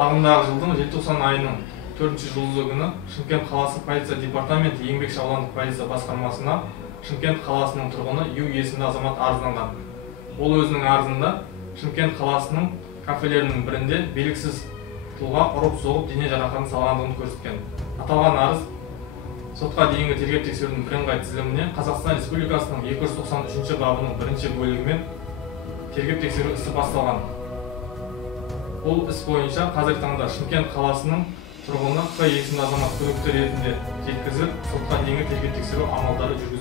ағымдағы жылдың желтоқсан айының 4-ші жұлдызы күні Шымкент қаласы полиция департаменті еңбекші аудандық полиция басқармасына Шымкент қаласының тұрғыны Ю есімді азамат арызданған. Ол өзінің арызында Шымкент қаласының кафелерінің бірінде белгісіз тұлға ұрып-соғып дене жарақатын салғандығын көрсеткен. Аталған арыз сотқа дейінгі тергеп-тексерудің бірыңғай тізіліміне Қазақстан Республикасының 293 бабының 1-ші бөлігімен тергеп-тексеру ісі басталған. Бұл іс бойынша қазіргі таңда Шымкент қаласының тұрғыны Қ есімді азамат күдікті ретінде жеткізіліп, сотқа дейінгі тергеп-тексеру амалдары жүргізілуде.